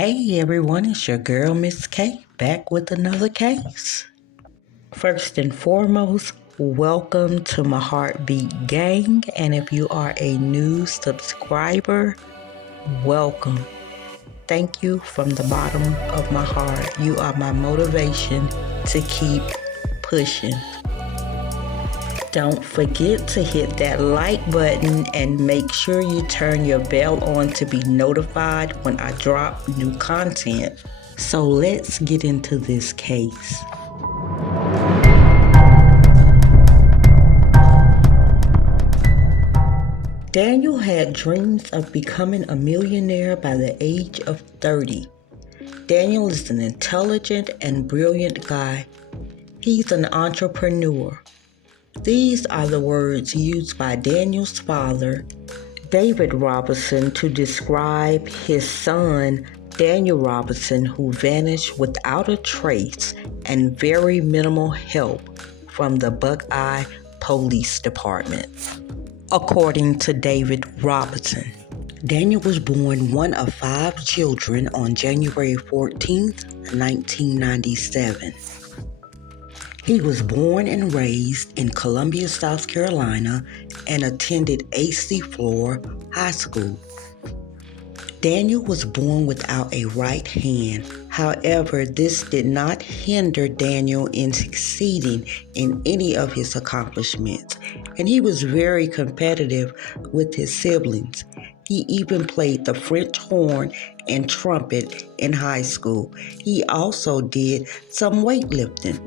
Hey everyone, it's your girl Miss K back with another case. First and foremost, welcome to my Heartbeat Gang, and if you are a new subscriber, welcome. Thank you from the bottom of my heart. You are my motivation to keep pushing. Don't forget to hit that like button and make sure you turn your bell on to be notified when I drop new content. So let's get into this case. Daniel had dreams of becoming a millionaire by the age of 30. Daniel is an intelligent and brilliant guy. He's an entrepreneur. These are the words used by Daniel's father, David Robinson, to describe his son, Daniel Robinson, who vanished without a trace and very minimal help from the Buckeye Police Department. According to David Robinson, Daniel was born one of 5 children on January 14, 1997. He was born and raised in Columbia, South Carolina, and attended A.C. Floor High School. Daniel was born without a right hand. However, this did not hinder Daniel in succeeding in any of his accomplishments, and he was very competitive with his siblings. He even played the French horn and trumpet in high school. He also did some weightlifting.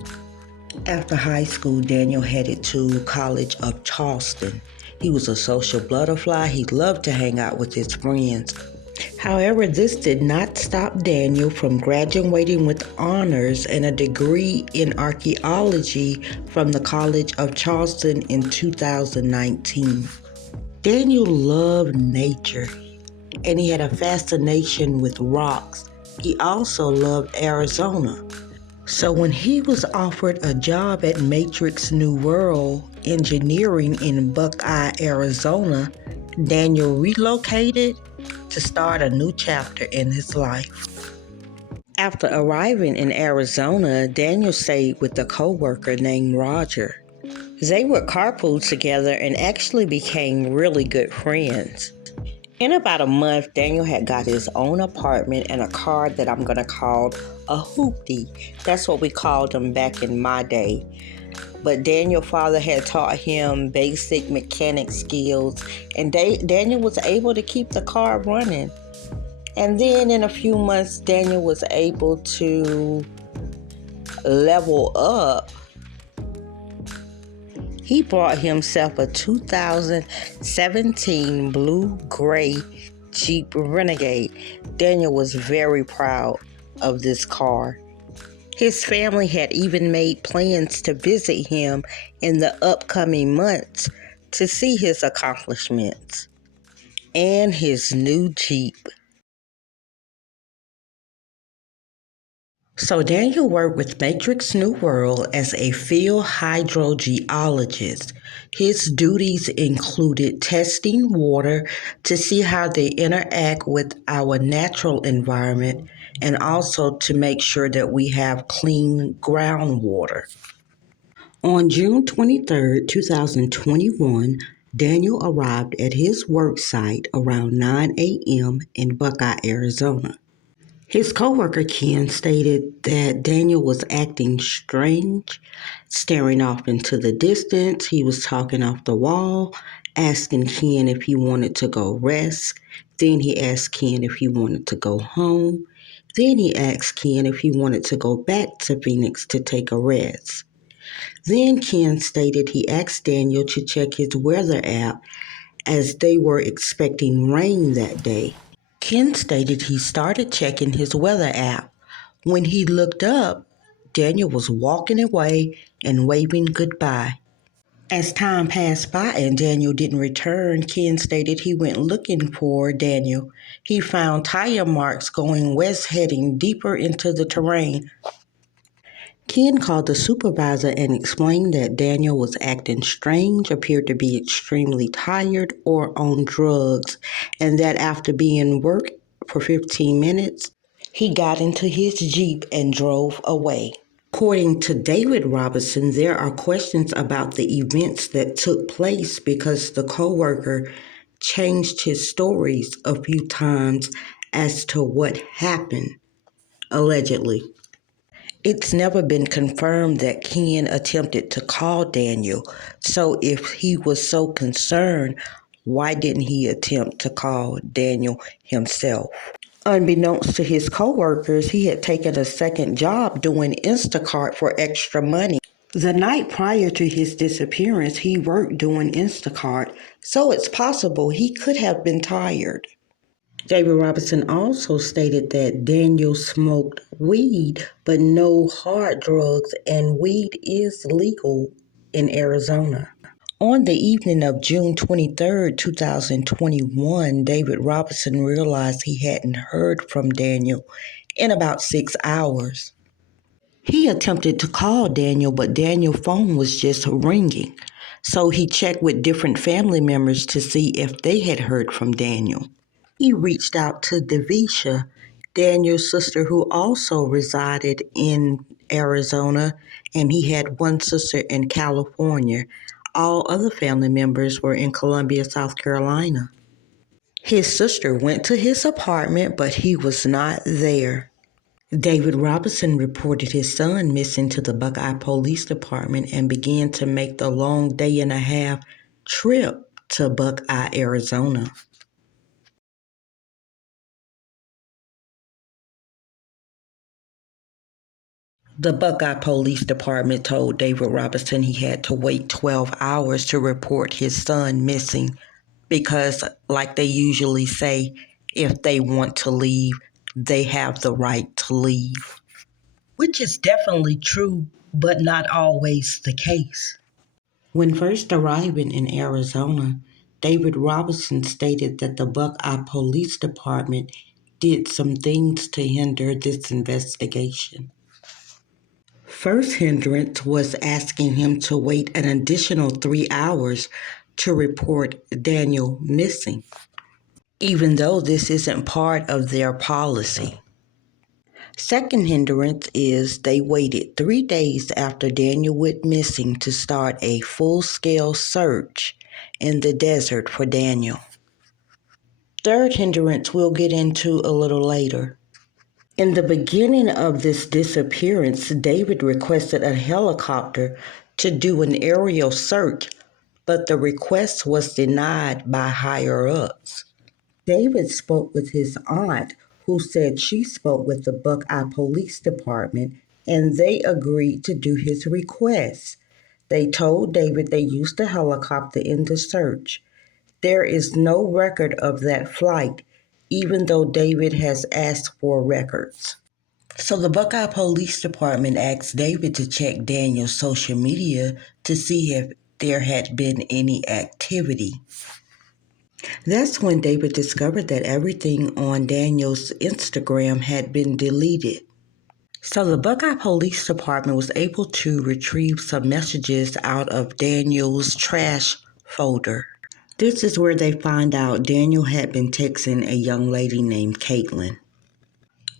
After high school, Daniel headed to College of Charleston. He was a social butterfly. He loved to hang out with his friends. However, this did not stop Daniel from graduating with honors and a degree in archaeology from the College of Charleston in 2019. Daniel loved nature, and he had a fascination with rocks. He also loved Arizona. So when he was offered a job at Matrix New World Engineering in Buckeye, Arizona, Daniel relocated to start a new chapter in his life. After arriving in Arizona, Daniel stayed with a co-worker named Roger. They would carpool together and actually became really good friends. In about a month, Daniel had got his own apartment and a car that I'm going to call a hoopty. That's what we called them back in my day. But Daniel's father had taught him basic mechanic skills, and Daniel was able to keep the car running. And then in a few months, Daniel was able to level up. He bought himself a 2017 blue-gray Jeep Renegade. Daniel was very proud of this car. His family had even made plans to visit him in the upcoming months to see his accomplishments and his new Jeep. So Daniel worked with Matrix New World as a field hydrogeologist. His duties included testing water to see how they interact with our natural environment and also to make sure that we have clean groundwater. On June 23, 2021, Daniel arrived at his work site around 9 a.m. in Buckeye, Arizona. His coworker Ken stated that Daniel was acting strange, staring off into the distance. He was talking off the wall, asking Ken if he wanted to go rest. Then he asked Ken if he wanted to go home. Then he asked Ken if he wanted to go back to Phoenix to take a rest. Then Ken stated he asked Daniel to check his weather app as they were expecting rain that day. Ken stated he started checking his weather app. When he looked up, Daniel was walking away and waving goodbye. As time passed by and Daniel didn't return, Ken stated he went looking for Daniel. He found tire marks going west, heading deeper into the terrain. Ken called the supervisor and explained that Daniel was acting strange, appeared to be extremely tired or on drugs, and that after being worked for 15 minutes, He got into his Jeep and drove away. According to David Robinson, there are questions about the events that took place because the coworker changed his stories a few times as to what happened, allegedly. It's never been confirmed that Ken attempted to call Daniel, so if he was so concerned, why didn't he attempt to call Daniel himself? Unbeknownst to his coworkers, he had taken a second job doing Instacart for extra money. The night prior to his disappearance, he worked doing Instacart, so it's possible he could have been tired. David Robinson also stated that Daniel smoked weed, but no hard drugs, and weed is legal in Arizona. On the evening of June 23rd, 2021, David Robinson realized he hadn't heard from Daniel in about 6 hours. He attempted to call Daniel, but Daniel's phone was just ringing. So he checked with different family members to see if they had heard from Daniel. He reached out to Devisha, Daniel's sister, who also resided in Arizona, and he had one sister in California. All other family members were in Columbia, South Carolina. His sister went to his apartment, but he was not there. David Robinson reported his son missing to the Buckeye Police Department and began to make the long day-and-a-half trip to Buckeye, Arizona. The Buckeye Police Department told David Robinson he had to wait 12 hours to report his son missing because, like they usually say, if they want to leave, they have the right to leave. Which is definitely true, but not always the case. When first arriving in Arizona, David Robinson stated that the Buckeye Police Department did some things to hinder this investigation. First hindrance was asking him to wait an additional 3 hours to report Daniel missing, even though this isn't part of their policy. Second hindrance is they waited 3 days after Daniel went missing to start a full-scale search in the desert for Daniel. Third hindrance we'll get into a little later. In the beginning of this disappearance, David requested a helicopter to do an aerial search, but the request was denied by higher-ups. David spoke with his aunt, who said she spoke with the Buckeye Police Department, and they agreed to do his request. They told David they used the helicopter in the search. There is no record of that flight, even though David has asked for records. So the Buckeye Police Department asked David to check Daniel's social media to see if there had been any activity. That's when David discovered that everything on Daniel's Instagram had been deleted. So the Buckeye Police Department was able to retrieve some messages out of Daniel's trash folder. This is where they find out Daniel had been texting a young lady named Caitlin.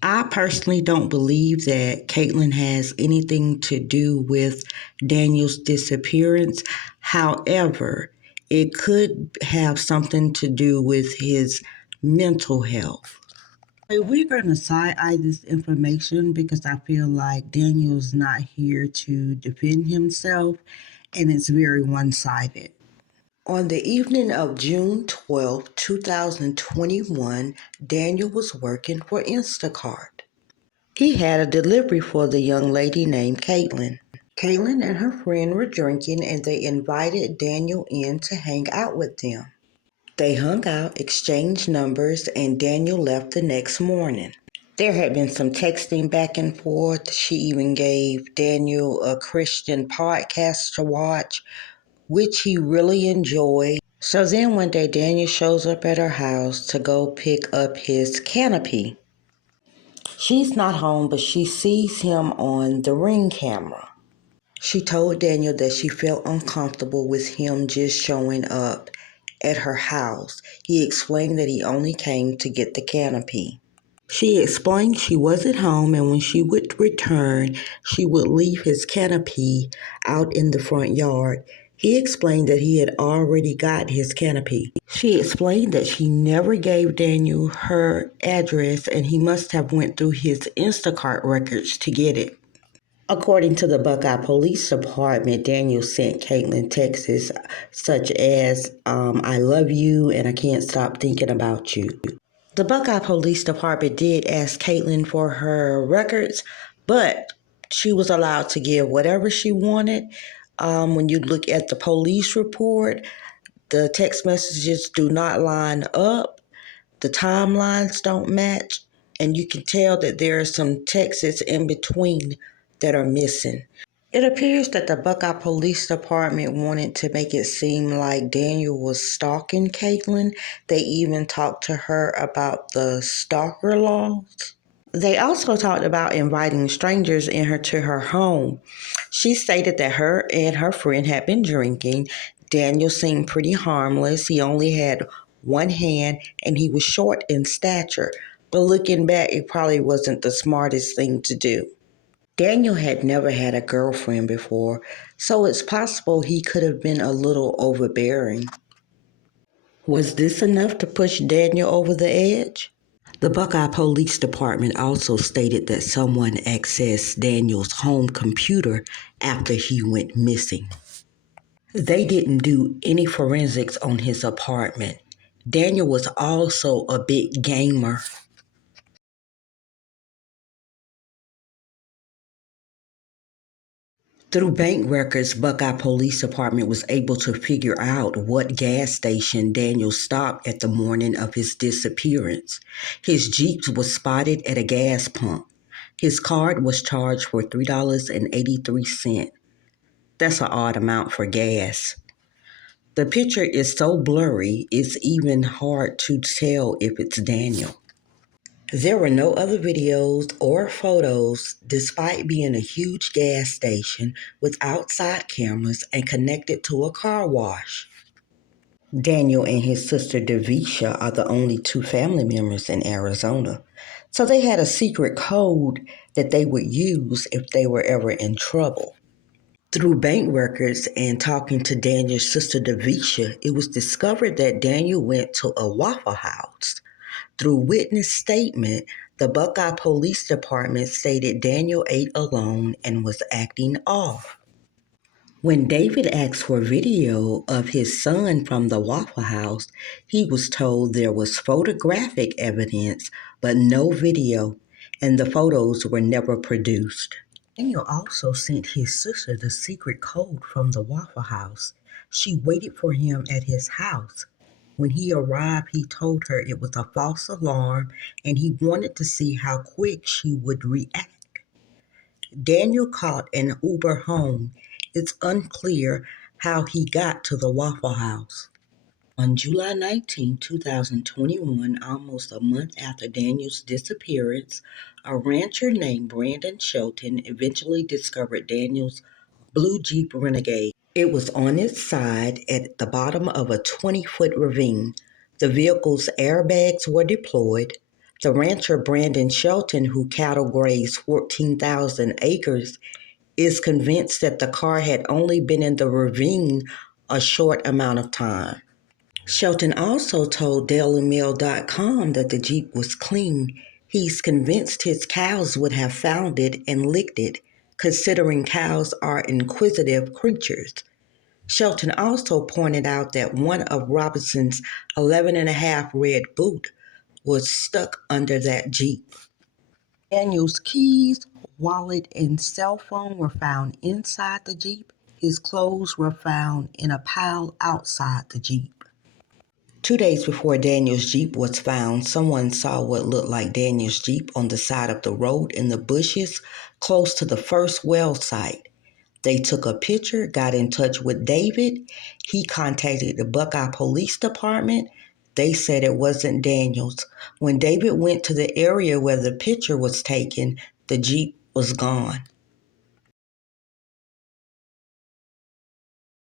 I personally don't believe that Caitlin has anything to do with Daniel's disappearance. However, it could have something to do with his mental health. We're going to side-eye this information because I feel like Daniel's not here to defend himself, and it's very one-sided. On the evening of June 12, 2021, Daniel was working for Instacart. He had a delivery for the young lady named Caitlin. Caitlin and her friend were drinking and they invited Daniel in to hang out with them. They hung out, exchanged numbers, and Daniel left the next morning. There had been some texting back and forth. She even gave Daniel a Christian podcast to watch, which he really enjoyed. So then one day Daniel shows up at her house to go pick up his canopy. She's not home, but she sees him on the Ring camera. She told Daniel that she felt uncomfortable with him just showing up at her house. He explained that he only came to get the canopy. She explained she wasn't home, and when she would return, she would leave his canopy out in the front yard. He explained that he had already got his canopy. She explained that she never gave Daniel her address, and he must have went through his Instacart records to get it. According to the Buckeye Police Department, Daniel sent Caitlin texts such as, I love you and I can't stop thinking about you. The Buckeye Police Department did ask Caitlin for her records, but she was allowed to give whatever she wanted. When you look at the police report, the text messages do not line up, the timelines don't match, and you can tell that there are some texts in between that are missing. It appears that the Buckeye Police Department wanted to make it seem like Daniel was stalking Caitlin. They even talked to her about the stalker laws. They also talked about inviting strangers to her home. She stated that her and her friend had been drinking. Daniel seemed pretty harmless. He only had one hand and he was short in stature. But looking back, it probably wasn't the smartest thing to do. Daniel had never had a girlfriend before, so it's possible he could have been a little overbearing. Was this enough to push Daniel over the edge? The Buckeye Police Department also stated that someone accessed Daniel's home computer after he went missing. They didn't do any forensics on his apartment. Daniel was also a big gamer. Through bank records, Buckeye Police Department was able to figure out what gas station Daniel stopped at the morning of his disappearance. His Jeep was spotted at a gas pump. His card was charged for $3.83. That's an odd amount for gas. The picture is so blurry, it's even hard to tell if it's Daniel. There were no other videos or photos despite being a huge gas station with outside cameras and connected to a car wash. Daniel and his sister Devisha are the only two family members in Arizona, so they had a secret code that they would use if they were ever in trouble. Through bank records and talking to Daniel's sister Devisha, it was discovered that Daniel went to a Waffle House. Through witness statement, the Buckeye Police Department stated Daniel ate alone and was acting off. When David asked for video of his son from the Waffle House, he was told there was photographic evidence but no video, and the photos were never produced. Daniel also sent his sister the secret code from the Waffle House. She waited for him at his house. When he arrived, he told her it was a false alarm and he wanted to see how quick she would react. Daniel caught an Uber home. It's unclear how he got to the Waffle House. On July 19, 2021, almost a month after Daniel's disappearance, a rancher named Brandon Shelton eventually discovered Daniel's blue Jeep Renegade. It was on its side at the bottom of a 20-foot ravine. The vehicle's airbags were deployed. The rancher Brandon Shelton, who cattle grazed 14,000 acres, is convinced that the car had only been in the ravine a short amount of time. Shelton also told DailyMail.com that the Jeep was clean. He's convinced his cows would have found it and licked it, considering cows are inquisitive creatures. Shelton also pointed out that one of Robinson's 11.5 red boot was stuck under that Jeep. Daniel's keys, wallet, and cell phone were found inside the Jeep. His clothes were found in a pile outside the Jeep. 2 days before Daniel's Jeep was found, someone saw what looked like Daniel's Jeep on the side of the road in the bushes close to the first well site. They took a picture, got in touch with David. He contacted the Buckeye Police Department. They said it wasn't Daniel's. When David went to the area where the picture was taken, the Jeep was gone.